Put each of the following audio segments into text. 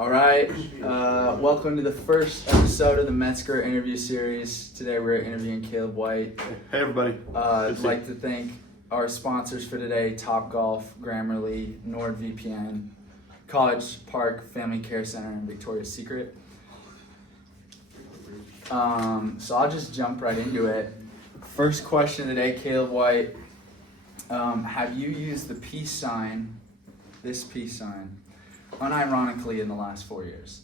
All right, welcome to the first episode of the Metzgerark interview series. Today we're interviewing Caleb White. Hey everybody. I'd like to thank our sponsors for today, Topgolf, Grammarly, NordVPN, College Park Family Care Center, and Victoria's Secret. So I'll just jump right into it. First question today, Caleb White. Have you used the peace sign, this peace sign, unironically in the last 4 years?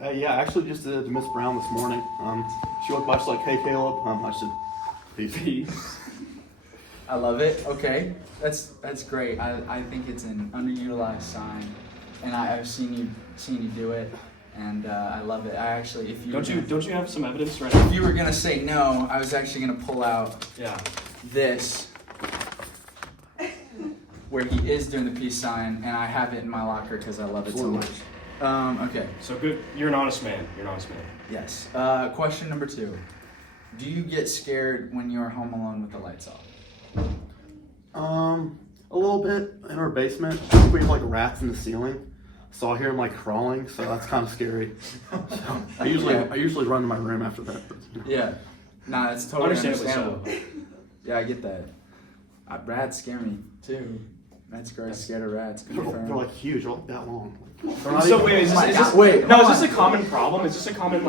Yeah, I actually just did Miss Brown this morning. She walked by, she's like, "Hey Caleb." I said, "Peace." I love it. Okay, that's great. I think it's an underutilized sign, and I've seen you do it, and I love it. I actually, if you don't you have some evidence right now? If you were gonna say no, I was actually gonna pull out this, where he is doing the peace sign, and I have it in my locker because I love it so much. Okay. So good. You're an honest man. Yes. Question number 2. Do you get scared when you're home alone with the lights off? A little bit. In our basement, we have like rats in the ceiling, so I hear them like crawling, so that's kind of scary. So I usually run to my room after that. But, Yeah. Nah, that's totally understandable. So. Yeah, I get that. Rats scare me too. Metzgerark's scared of rats. they're like huge, all that long. So wait, is this a common problem? Is this a common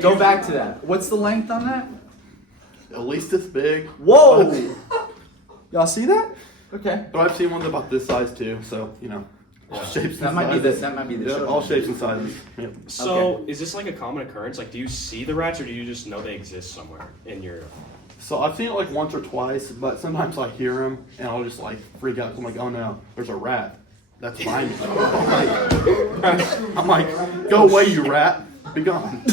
go back to that. What's the length on that? At least this big. Whoa! Y'all see that? Okay. But I've seen ones about this size too, so all shapes and that might sizes. be this. Yeah, all shapes and sizes. Yep. So is this like a common occurrence? Like, do you see the rats, or do you just know they exist somewhere in your? So I've seen it like once or twice, but sometimes I hear them and I'll just like freak out. I'm like, "Oh no, there's a rat that's behind me." I'm like, "Go away, you rat! Be gone."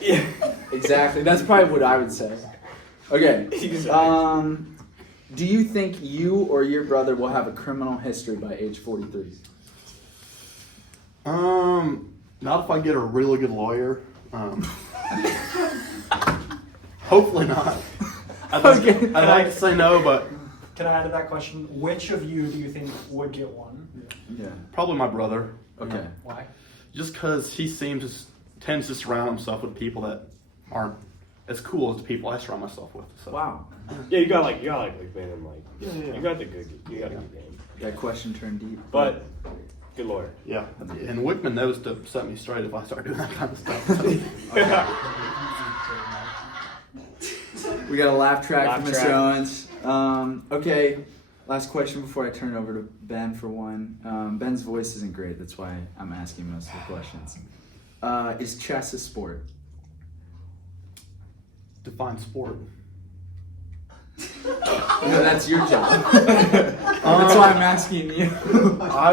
Yeah, exactly. That's probably what I would say. Okay. Do you think you or your brother will have a criminal history by age 43? Not if I get a really good lawyer. Hopefully not. I'd like to say no, but can I add to that question? Which of you do you think would get one? Yeah. Probably my brother. Okay. Why? Just because he tends to surround himself with people that aren't as cool as the people I surround myself with. So. Wow. Yeah, you got man, you got a good game. That question turned deep. But good lawyer. Yeah, and Wickman knows to set me straight if I start doing that kind of stuff. So. We got a laugh track from Mr. Owens. Okay, last question before I turn it over to Ben for one. Ben's voice isn't great, that's why I'm asking most of the questions. Is chess a sport? Define sport. No, that's your job. That's why I'm asking you. I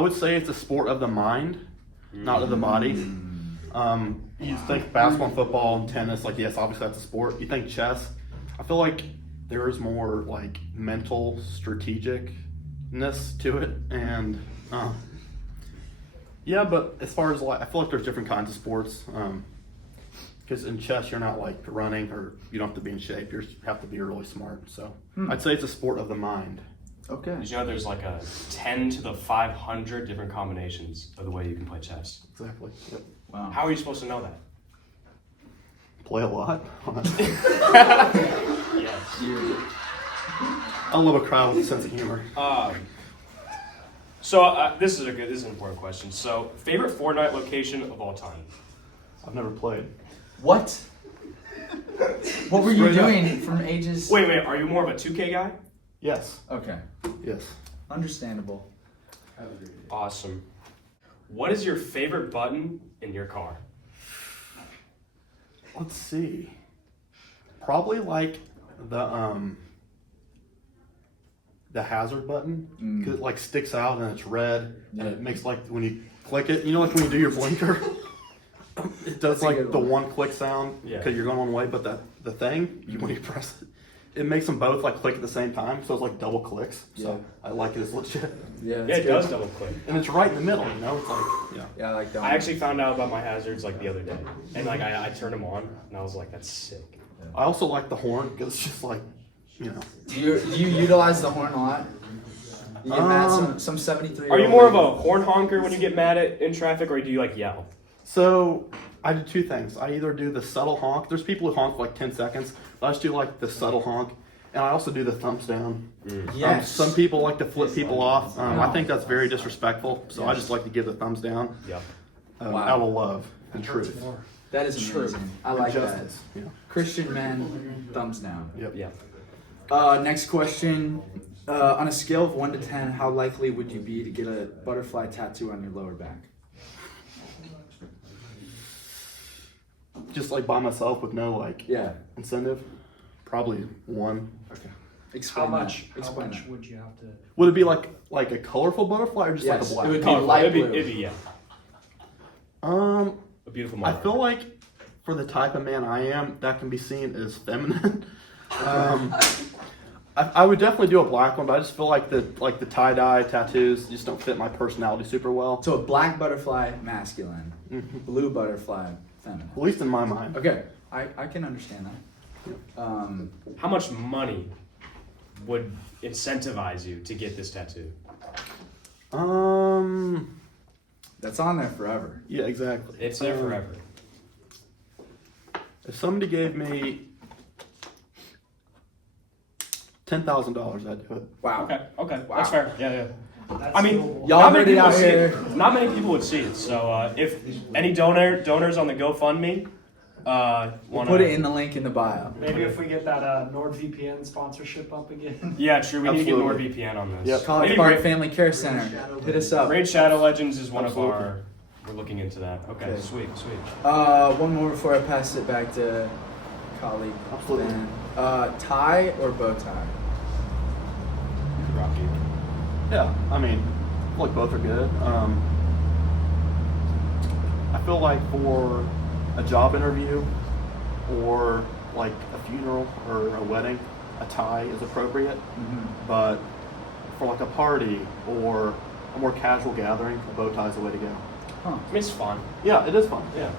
would say it's a sport of the mind, not of the body. You think basketball, football, tennis, yes, obviously that's a sport. You think chess, I feel like there is more mental strategicness to it, and yeah. But as far as I feel like there's different kinds of sports. Because in chess, you're not running, or you don't have to be in shape. You have to be really smart. So I'd say it's a sport of the mind. Okay. Did you know there's a 10 to the 500 different combinations of the way you can play chess? Exactly. Yep. Wow. How are you supposed to know that? Play a lot. Yes. I love a crowd with a sense of humor. So this is an important question. So, favorite Fortnite location of all time? I've never played. What? What were you doing from ages? Wait, are you more of a 2K guy? Yes. Okay. Yes. Understandable. Awesome. What is your favorite button in your car? Let's see. Probably the hazard button, because it sticks out and it's red, and it makes when you click it, when you do your blinker. It does the one click sound because you're going one way, but the thing, when you press it, it makes them both click at the same time, so it's double clicks. So I like it. It's legit. Yeah, it does double click, and it's right in the middle. It's yeah, I like that. I actually found out about my hazards the other day, and I turned them on, and I was like, that's sick. I also like the horn because it's just Do you utilize the horn a lot? You get mad, some 73. Are you more of a horn honker when you get mad in traffic, or do you like yell? So I do two things. I either do the subtle honk. There's people who honk for like 10 seconds. But I just do like the subtle honk. And I also do the thumbs down. Yes. Some people like to flip people off. I think that's very disrespectful. So I just like to give the thumbs down. Yep. Out of love and truth. That is amazing. I like Justice. that. Yeah. Christian men, thumbs down. Yep. Yeah. Next question. On a scale of 1 to 10, how likely would you be to get a butterfly tattoo on your lower back? Just like by myself with no like Yeah. incentive. Probably 1. Okay. How Explain much? that. How Explain much that. would you have to? Would it be like a colorful butterfly or just Yes, like a black? it would be Colorful. light It'd blue. be yeah. A beautiful I monarch. feel like for the type of man I am, that can be seen as feminine. I would definitely do a black one, but I just feel like the tie-dye tattoos just don't fit my personality super well. So a black butterfly, masculine. Blue butterfly, feminine. At least in my mind. Okay. I can understand that. How much money would incentivize you to get this tattoo? That's on there forever. Yeah, exactly. It's there forever. If somebody gave me $10,000, I'd do it. Wow. Okay, Wow. that's fair. Yeah. That's I mean, doable. Y'all not many heard it people out see here. it. Not many people would see it. So if any donors on the GoFundMe We'll put it in the link in the bio. Maybe if we get that NordVPN sponsorship up again. Yeah, true. We need to Absolutely. get NordVPN on this. Yep. College Maybe Park Raid- Family Care Center. Hit us up. Raid Shadow Legends is one Absolutely. of our. We're looking into that. Okay, Okay. sweet. One more before I pass it back to colleague. Absolutely. Dan. Tie or bow tie? Rocky. Yeah, I mean, I feel like both are good. I feel like for a job interview or like a funeral or a wedding, a tie is appropriate. But for like a party or a more casual gathering, a bow tie is the way to go. Huh. I mean, it's fun. Yeah, it is fun. Yeah.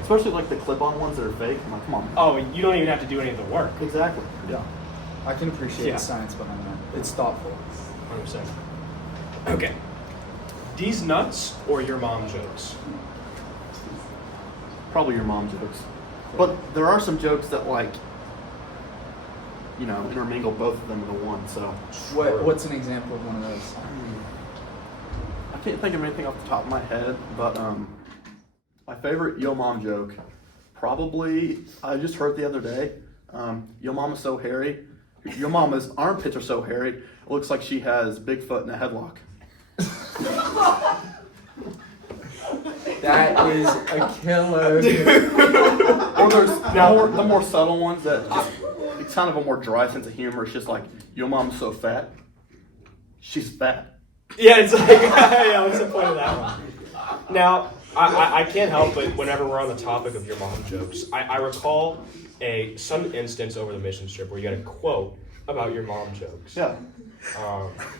Especially like the clip-on ones that are fake. I'm like, come on. Oh, you don't even have to do any of the work. Exactly. Yeah. I can appreciate Yeah. the science behind that. It's thoughtful. 100%. Okay. These nuts or your mom jokes? Probably your mom jokes. But there are some jokes that like, intermingle both of them into one. So What's an example of one of those? I can't think of anything off the top of my head, but my favorite Yo Mom joke, probably I just heard the other day. Yo Mama's so hairy. Yo Mama's armpits are so hairy. It looks like she has Bigfoot in a headlock. That is a killer. Or there's the more subtle ones that just, it's kind of a more dry sense of humor. It's just like, Yo Mama's so fat. She's fat. Yeah, it's like, yeah, what's the point of that one? Now, I can't help but whenever we're on the topic of your mom jokes, I recall some instance over the mission trip where you had a quote about your mom jokes. Yeah.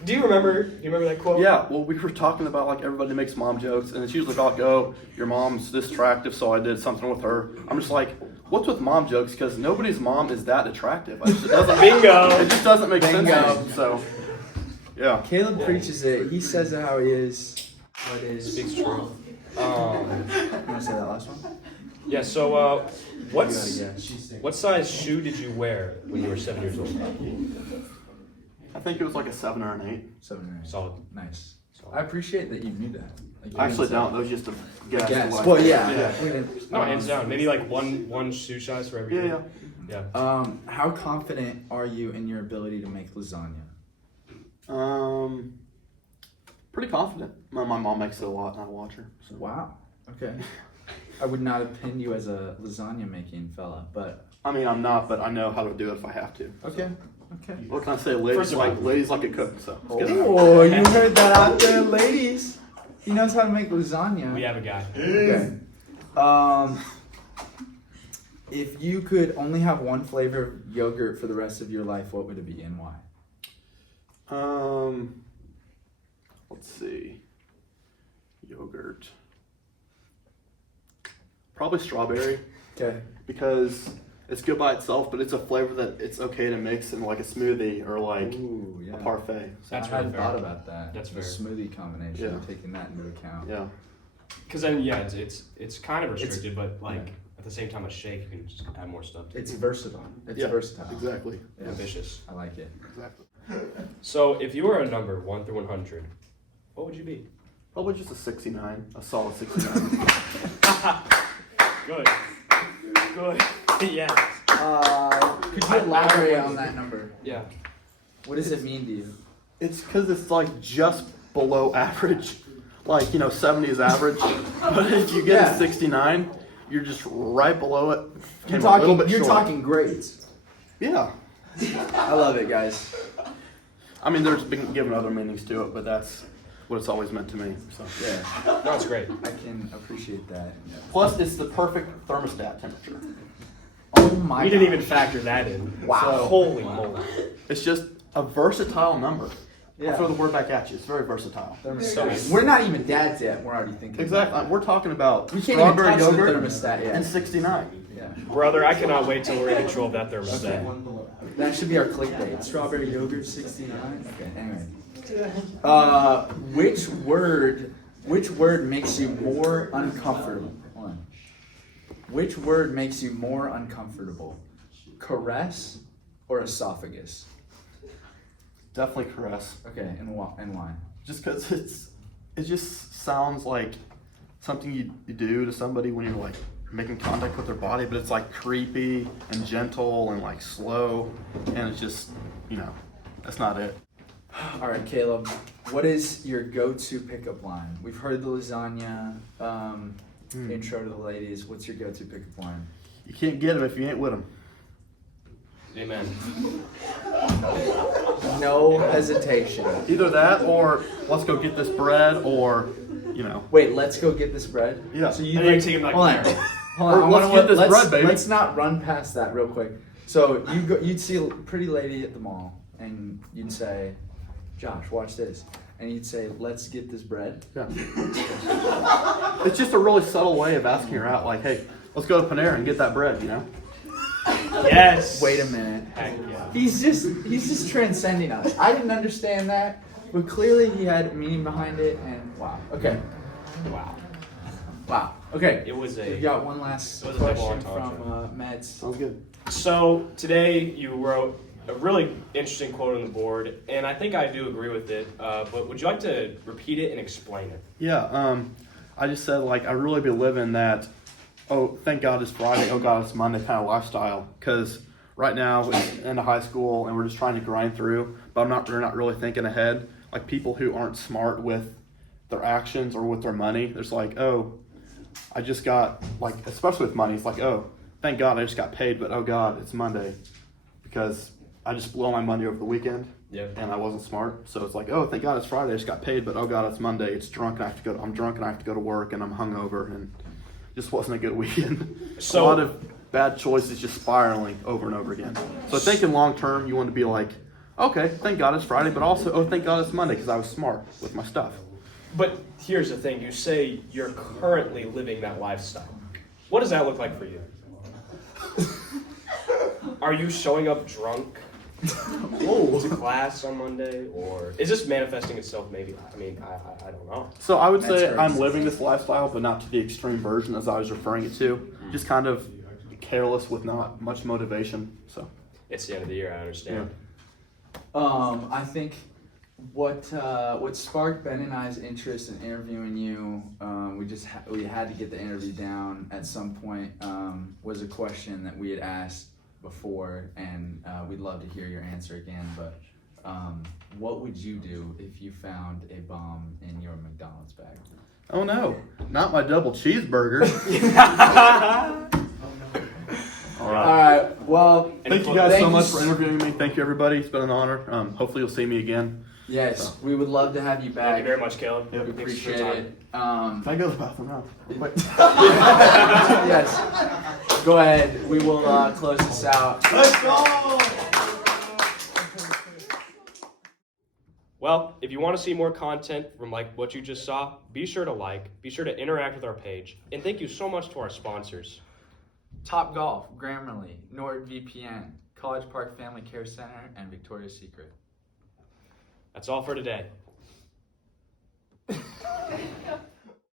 Do you remember that quote? Yeah, well, we were talking about like everybody makes mom jokes, and it's usually about, oh, your mom's this attractive, so I did something with her. I'm just like, what's with mom jokes? Because nobody's mom is that attractive. It just doesn't, Bingo. It just doesn't make sense Bingo. to me. So, yeah. Caleb preaches it. He says it how he is. What is? Speaks truth. You want to say that last one? Yeah, so what You gotta guess. size shoe did you wear when you were 7 years old? I think it was like a 7 or an 8. 7 or 8. Solid. Nice. I appreciate that you knew that. Like, you I actually didn't don't. That was just a say- guess. Guess. Like- Well, yeah. Yeah. We didn't- No, hands down. Maybe like one shoe size for every. Yeah. How confident are you in your ability to make lasagna? Pretty confident. My mom makes it a lot, and I watch her. So. Wow. Okay. I would not have pinned you as a lasagna making fella, but I mean, I'm not, but I know how to do it if I have to. okay. Okay. What can I say? First of all- Ladies like a cook. So. let's get it out. Oh, you heard that out there, ladies. He knows how to make lasagna. We have a guy. Okay. If you could only have one flavor of yogurt for the rest of your life, what would it be and why? Let's see. Yogurt. Probably strawberry, Okay. because It's good by itself, but it's a flavor that it's okay to mix in like a smoothie or like Ooh, yeah. a parfait. That's I really hadn't fair. thought about that. That's the fair. smoothie combination, Yeah. taking that into account. Yeah. Because then, yeah, it's kind of It's- restricted, but like yeah. at the same time, a shake you can just add more stuff to it. It's versatile. It's Yeah, versatile. Exactly. Yeah. Ambitious. I like it. Exactly. So, if you were a number 1 through 100, what would you be? Probably just a 69, a solid 69. Good. Good. Yes. Could you elaborate on that number? Yeah. What does it mean to you? It's because it's like just below average. Like, 70 is average. But if you get Yeah. a 69, you're just right below it. You're Came a little bit talking. You're short. talking grades. Yeah. I love it, guys. I mean, there's been given other meanings to it, but that's what it's always meant to me. So. Yeah, That's great. I can appreciate that. Plus, it's the perfect thermostat temperature. Oh my! We didn't God. even factor that in. Wow. So, holy moly. It's just a versatile number. Yeah. I'll throw the word back at you. It's very versatile. Thermostat. We're not even dads yet. We're already thinking. Exactly. We're talking about We can't even strawberry touch the yogurt thermostat yet. and 69. Yeah. Brother, I cannot wait till we're in control of that thermostat. That should be our clickbait. Strawberry yogurt 69. Okay. Anyway. Which word makes you more uncomfortable? Hold on. Which word makes you more uncomfortable? Caress or esophagus? Definitely caress. Okay, and why? Just because it just sounds like something you do to somebody when you're like making contact with their body, but it's like creepy and gentle and like slow, and it's just, that's not it. All right, Caleb. What is your go-to pickup line? We've heard the lasagna intro to the ladies. What's your go-to pickup line? You can't get them if you ain't with them. Amen. No hesitation. Either that or let's go get this bread or, Wait, let's go get this bread. Yeah. So you And then you take him like- hold on. Hold Or on. let's get this bread, baby. Let's not run past that real quick. So you'd see a pretty lady at the mall, and you'd say, "Josh, watch this," and you'd say, "Let's get this bread." Yeah. It's just a really subtle way of asking her out, like, hey, let's go to Panera and get that bread, Yes. Wait a minute. Heck yeah. He's just transcending us. I didn't understand that, but clearly he had a meaning behind it, and wow. Okay. Wow. Okay. It was We a. got one last It was a double question entendre. from Meds. Sounds good. So today you wrote a really interesting quote on the board, and I think I do agree with it. But would you like to repeat it and explain it? Yeah, I just said, like, I really be living that, oh, thank God it's Friday, oh God it's Monday kind of lifestyle. Because right now, it's into high school, and we're just trying to grind through, but we're not really thinking ahead. Like, people who aren't smart with their actions or with their money, there's like, oh, I just got, like, especially with money, it's like, oh, thank God I just got paid, but oh God, it's Monday. Because I just blew all my money over the weekend. Yep. And I wasn't smart, so it's like, oh, thank God it's Friday, I just got paid, but oh God, it's Monday, I'm drunk and I have to go to work, and I'm hungover, and it just wasn't a good weekend. So- a lot of bad choices just spiraling over and over again. So thinking long term, you want to be like, okay, thank God it's Friday, but also, oh, thank God it's Monday, because I was smart with my stuff. But here's the thing: you say you're currently living that lifestyle. What does that look like for you? Are you showing up drunk to class on Monday, or is this manifesting itself? Maybe. I mean, I don't know. So I would That's say great. I'm living this lifestyle, but not to the extreme version as I was referring it to. Just kind of careless with not much motivation. So It's the end of the year. I understand. I think what sparked Ben and I's interest in interviewing you, we had to get the interview down at some point, was a question that we had asked before, and we'd love to hear your answer again. But what would you do if you found a bomb in your McDonald's bag? oh no, not my double cheeseburger. All All right. right. Well, Thank you guys so Thank much you for interviewing me. Thank you, everybody. It's been an honor. Hopefully you'll see me again. yes, we would love to have you Thank back. you very much, Caleb. Yep. We Thanks for appreciate your time. it. Can I go to the bathroom now? Wait. Yes. Go ahead. We will close this out. Let's go! Well, if you want to see more content from like what you just saw, be sure to interact with our page, and thank you so much to our sponsors. Top Golf, Grammarly, NordVPN, College Park Family Care Center, and Victoria's Secret. That's all for today.